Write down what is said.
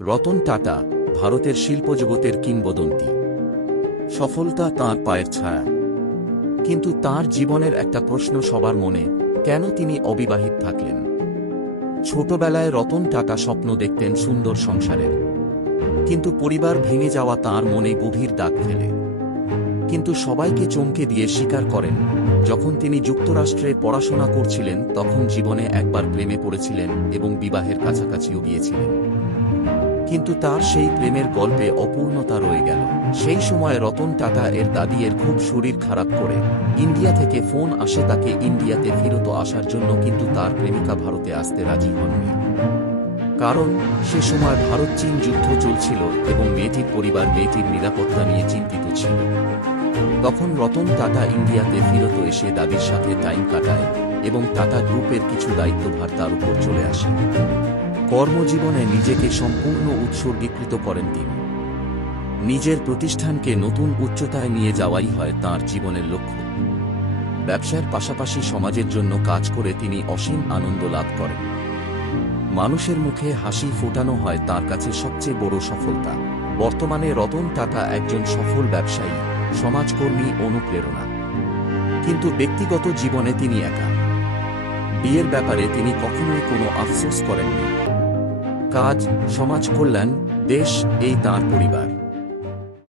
রতন টাটা ভারতের শিল্পজগতের কিংবদন্তি। সফলতা তাঁর পায়ের ছায়া। কিন্তু তাঁর জীবনের একটা প্রশ্ন সবার মনে, কেন তিনি অবিবাহিত থাকলেন? ছোটবেলায় রতন টাটা স্বপ্ন দেখতেন সুন্দর সংসারের, কিন্তু পরিবার ভেঙে যাওয়া তাঁর মনে গভীর দাগ ফেলে। কিন্তু সবাইকে চমকে দিয়ে স্বীকার করেন, যখন তিনি যুক্তরাষ্ট্রে পড়াশোনা করছিলেন তখন জীবনে একবার প্রেমে পড়েছিলেন এবং বিবাহের কাছাকাছিও গিয়েছিলেন। কিন্তু তার সেই প্রেমের গল্পে অপূর্ণতা রয়ে গেল। সেই সময় রতন টাটা এর দাদি এর খুব শরীর খারাপ করে ইন্ডিয়া থেকে ফোন আসে তাকে ইন্ডিয়াতে ফেরত আসার জন্য, কিন্তু তার প্রেমিকা ভারতে আসতে রাজি হননি। কারণ সে সময় ভারত চীন যুদ্ধ চলছিল এবং মেয়েটির পরিবার মেয়েটির নিরাপত্তা নিয়ে চিন্তিত ছিল। তখন রতন টাটা ইন্ডিয়াতে ফেরত এসে দাদির সাথে টাইম কাটায় এবং টাটা গ্রুপের কিছু দায়িত্বভার তার উপর চলে আসে। কর্মজীবনে নিজেকে সম্পূর্ণ উৎসর্গীকৃত করেন তিনি। নিজের প্রতিষ্ঠানকে নতুন উচ্চতায় নিয়ে যাওয়াই হয় তাঁর জীবনের লক্ষ্য। ব্যবসার পাশাপাশি সমাজের জন্য কাজ করে তিনি অসীম আনন্দ লাভ করেন। মানুষের মুখে হাসি ফোটানো হয় তাঁর কাছে সবচেয়ে বড় সফলতা। বর্তমানে রতন টাটা একজন সফল ব্যবসায়ী, সমাজকর্মী, অনুপ্রেরণা। কিন্তু ব্যক্তিগত জীবনে তিনি একা। বিয়ের ব্যাপারে তিনি কখনোই কোনো আফসোস করেননি। কাজ, সমাজ কল্যাণ, দেশ, এই তাঁর পরিবার।